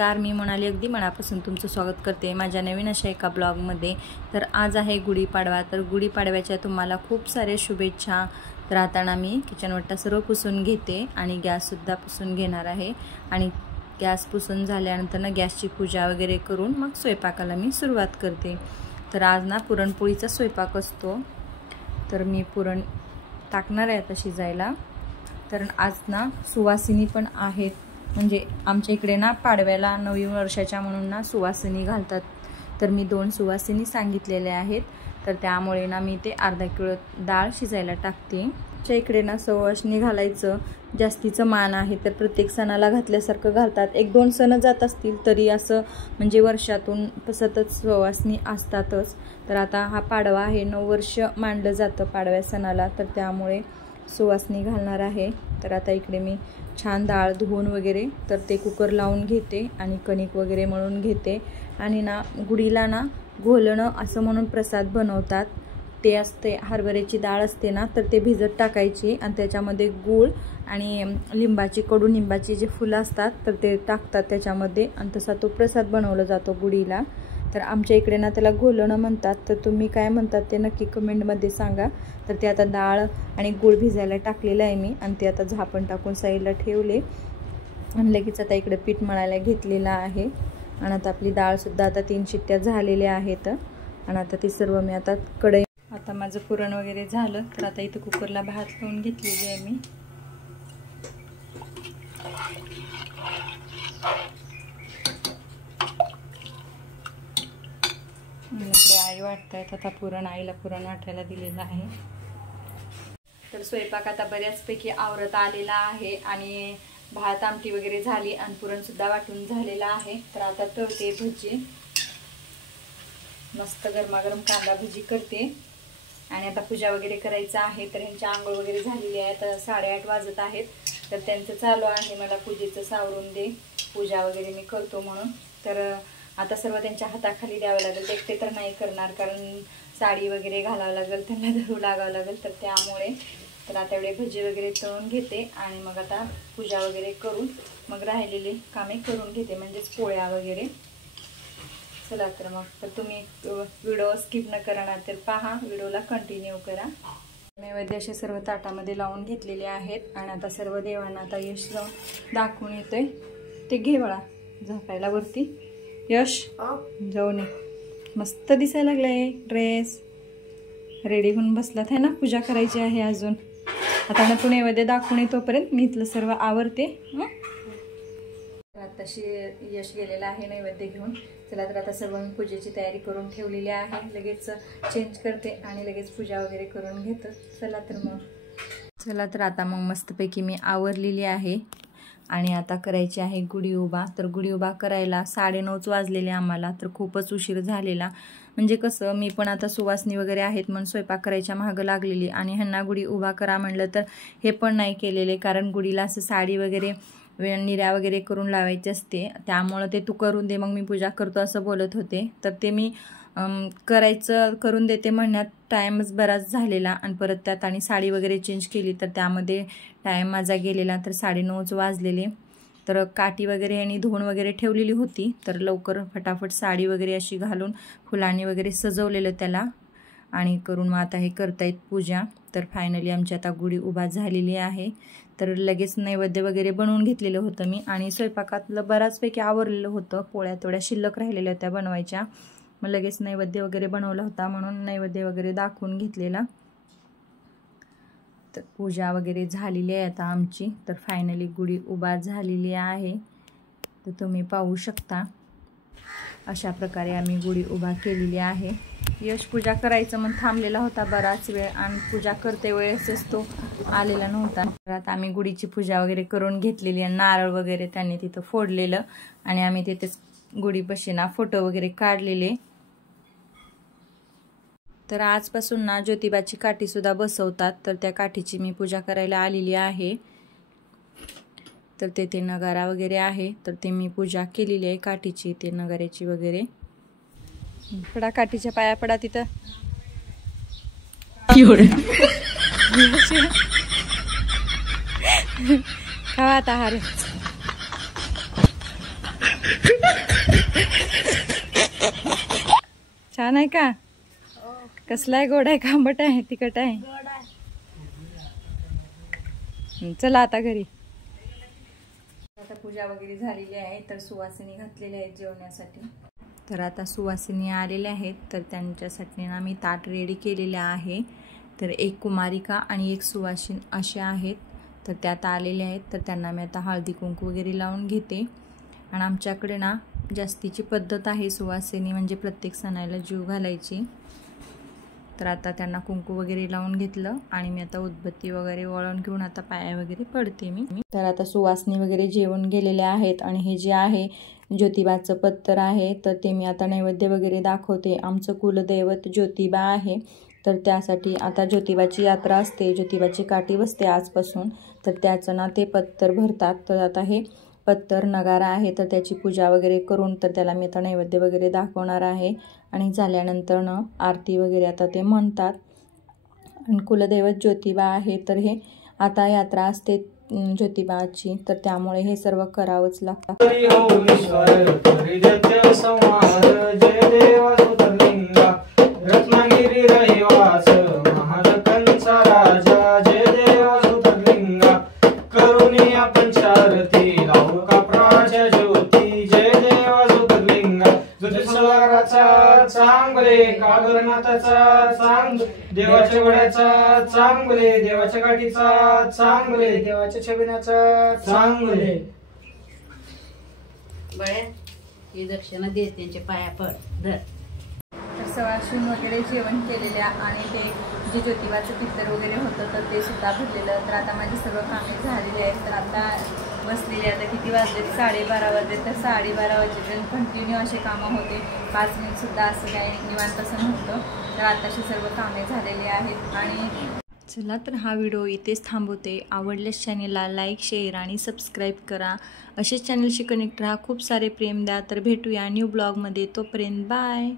नमस्कार, मी म्हणाली अगदी मनापासून तुमचं स्वागत करते माझ्या नवीन अशा एका ब्लॉगमध्ये। तर आज आहे गुढीपाडवा। तर गुढीपाडव्याच्या तुम्हाला खूप सारे शुभेच्छा। तर आता मी किचन वट्टा सर्व पुसून घेते आणि गॅससुद्धा पुसून घेणार आहे आणि गॅस पुसून झाल्यानंतर गॅसची पूजा वगैरे करून मग स्वयंपाकाला मी सुरुवात करते। तर आज पुरणपोळीचा स्वयंपाक असतो, तर मी पुरण टाकणार आहे आता शिजायला। तर आज सुवासिनी पण आहेत, म्हणजे आमच्या इकडे पाडव्याला नवीन वर्षाच्या म्हणून सुवासिनी घालतात। तर मी 2 सुवासिनी सांगितलेल्या आहेत, तर त्यामुळे मी ते अर्धा किलो डाळ शिजायला टाकते। आमच्या इकडे सुवासिनी घालायचं जास्तीचं मान आहे, तर प्रत्येक सणाला घातल्यासारखं घालतात। 1-2 सण जात असतील तरी असं म्हणजे वर्षातून सतत सुवासिनी असतातच। तर आता हा पाडवा आहे, 9 वर्ष मानलं जातं पाडव्या सणाला, तर त्यामुळे सुवासिनी घालणार आहे। तर आता इकडे मी छान डाळ धुवून वगैरे तर ते कुकर लावून घेते आणि कणिक वगैरे मळून घेते। आणि गुढीला घोलणं असं म्हणून प्रसाद बनवतात, ते असते हरभऱ्याची डाळ असते तर ते भिजत टाकायची आणि त्याच्यामध्ये गूळ आणि कडुनिंबाची जे फुलं असतात तर ते टाकतात त्याच्यामध्ये, आणि तसा तो प्रसाद बनवला जातो गुढीला। तर आमच्या इकडे त्याला घोलणं म्हणतात, तर तुम्ही काय म्हणतात ते नक्की कमेंटमध्ये सांगा। तर ते आता डाळ आणि गूळ भिजायला टाकलेलं आहे मी, आणि ते आता झाकण टाकून साईडला ठेवले आणि लगेच आता इकडे पीठ मळायला घेतलेलं आहे। आणि आता आपली डाळसुद्धा आता 3 शिट्ट्या झालेल्या आहेत आणि आता ती सर्व मी आता कढई, आता माझं पुरण वगैरे झालं, तर आता इथं कुकरला भात लावून घेतलेली आहे मी। इकडे आई वाटतायत, आता पुरण आईला पुरण वाटायला दिलेलं आहे। तर स्वयंपाक आता बऱ्याचपैकी आवरत आलेला आहे आणि भात आमटी वगैरे झाली आणि पुरण सुद्धा वाटून झालेला आहे। तर आता तळते भजी, मस्त गरमागरम कांदा भजी करते आणि आता पूजा वगैरे करायचं आहे। तर ह्यांची आंघोळ वगैरे झालेली आहे, तर 8:30 वाजत आहेत, तर त्यांचं चालू आहे मला पूजेचं सावरून दे, पूजा वगैरे मी करतो म्हणून। तर आता सर्व त्यांच्या हाताखाली द्यावं लागेल, एकटे तर नाही करणार, कारण साडी वगैरे घालावं लागेल, त्यांना धरू लागावं लागेल, तर त्यामुळे तर आता एवढे भजी वगैरे तळून घेते आणि मग आता पूजा वगैरे करून मग राहिलेली कामे करून घेते, म्हणजेच पोळ्या वगैरे। चला तर मग, तर तुम्ही व्हिडिओ स्किप न करणार तर पहा, व्हिडिओला कंटिन्यू करा। नैवेद्य असे सर्व ताटामध्ये लावून घेतलेले आहेत आणि आता सर्व देवांना आता यश जाऊन दाखवून येतोय, ते घे बाळा झाकायला वरती। यश जाऊन ये, मस्त दिसायला लागलाय ड्रेस, रेडी होऊन बसलात आहे ना, पूजा करायची आहे अजून। आता तू नैवेद्य दाखवून ये, तोपर्यंत मी इथलं सर्व आवरते। आताशी यश गेलेला आहे नैवेद्य घेऊन। चला तर आता सर्व मी पूजेची तयारी करून ठेवलेली आहे, लगेच चेंज करते आणि लगेच पूजा वगैरे करून घेतो। चला तर आता मग मस्तपैकी मी आवरलेली आहे आणि आता करायची आहे गुढी उभा। तर गुढी उभा करायला 9:30 वाजलेले आम्हाला, तर खूपच उशीर झालेला। म्हणजे कसं, मी पण आता सुवासिनी वगैरे आहेत म्हणून स्वयंपाक करायच्या मागं लागलेली आणि ह्यांना गुढी उभा करा म्हणलं तर हे पण नाही केलेले, कारण गुढीला असं साडी वगैरे निऱ्या वगैरे करून लावायची असते, त्यामुळं ते तू करून दे, मग मी पूजा करतो असं बोलत होते। तर ते मी करून देते म्हणण्यात टाईमच बराच झालेला आणि परत त्यात आणि साडी वगैरे चेंज केली, तर त्यामध्ये टाईम माझा गेलेला, तर 9:30 वाजलेले। तर काठी वगैरे यांनी धुवून वगैरे ठेवलेली होती, तर लवकर फटाफट साडी वगैरे अशी घालून फुलांनी वगैरे सजवलेलं त्याला आणि करून मग आता हे करतायत पूजा। तर फायनली आमची आता गुढी उभा झालेली आहे। तर लगेच नैवेद्य वगैरे बनवून घेतलेलं होतं मी आणि स्वयंपाकातलं बऱ्याचपैकी आवरलेलं होतं, पोळ्या थोड्या शिल्लक राहिलेल्या होत्या बनवायच्या, मग लगेच नैवेद्य वगैरे बनवला होता म्हणून नैवेद्य वगैरे दाखवून घेतलेला। तर पूजा वगैरे झालेली आहे आता आमची, तर फायनली गुढी उभा झालेली आहे, तर तुम्ही पाहू शकता अशा प्रकारे आम्ही गुढी उभा केलेली आहे। यश पूजा करायचं मग थांबलेला होता बराच वेळ आणि पूजा करते वेळेसच तो आलेला नव्हता। तर आता आम्ही गुढीची पूजा वगैरे करून घेतलेली आहे, नारळ वगैरे त्यांनी तिथं फोडलेलं आणि आम्ही तिथेच गुढीपाशी फोटो वगैरे काढलेले। तर आजपासून ज्योतिबाची काठी सुद्धा बसवतात, तर त्या काठीची मी पूजा करायला आलेली आहे। तर ते नगारा वगैरे आहे, तर ते मी पूजा केलेली आहे काठीची, ते नगाऱ्याची वगैरे। पडा काठीच्या पाया पडा तिथं। खावा आता हार छान आहे का? कसला आहे? गोड आहे का आंबट आहे तिखट आहे? चला आता घरी. आता पूजा वगैरे झालेली आहे तर सुवासिनी घातलेल्या आहेत जेवण्यासाठी. तर आता सुवासिनी आलेल्या आहेत तर त्यांच्यासाठी ना मी ताट रेडी केलेले आहे. तर एक कुमारिका आणि एक सुवासिन अशा आहेत तर त्यात आलेल्या आहेत. तर त्यांना मी आता हळदी कुंकू वगैरे लावून घेते. आणि आमच्याकडे ना जास्तीची पद्धत आहे सुवासिनी म्हणजे प्रत्येक सणाला जीव घालायची. तर आता त्यांना कुंकू वगैरे लावून घेतलं आणि मी आता उदबत्ती वगैरे वळून घेऊन आता पाया वगैरे पडते मी. तर आता सुवासिनी वगैरे जेवण गेलेले आहेत आणि हे जे आहे ज्योतिबाचं पत्तर आहे तर ते मी आता नैवेद्य वगैरे दाखवते. आमचं कुलदैवत ज्योतिबा आहे तर त्यासाठी आता ज्योतिबाची यात्रा असते, ज्योतिबाची काठी बसते आजपासून. तर त्याचं ना ते पत्तर भरतात. तर आता हे पत्तर नगारा आहे तर त्याची पूजा वगैरे करून तर त्याला मी आता नैवेद्य वगैरे दाखवणार आहे. आणि झाल्यानंतर ना आरती वगैरे आता ते म्हणतात. आणि कुलदैवत ज्योतिबा आहे तर हे आता यात्रा असते ज्योतिबाची तर त्यामुळे हे सर्व करावंच लागतं. चांगले कागरनाथाचा चांग देवाच्या वड्याचा चांगले देवाच्या काठीचा चांगले देवाच्या छबिनाचा चांगले. बळे ही दक्षिणा दे त्यांच्या पाया पड धर. तर सवाशीन वगैरे जेवण केलेल्या आणि ते जे ज्योतिबाचं पित्तर वगैरे होतं तर ते सुद्धा भरलेलं. तर आता माझी सर्व कामे झालेली आहेत. तर आता बसलेले आता किती वाजले? 12:30 वाजले. तर 12:30 वाजेपर्यंत कंटिन्यू असे कामं होते. 5 मिनिटसुद्धा असं काही निवांत असं नव्हतं. तर आताशी सर्व कामे झालेली आहेत. आणि चला तर हा व्हिडिओ इथेच थांबवते. आवडल्यास चॅनेलला लाईक शेअर आणि सबस्क्राईब करा. असेच चॅनलशी कनेक्ट राहा. खूप सारे प्रेम द्या. तर भेटूया न्यू ब्लॉगमध्ये. तोपर्यंत बाय.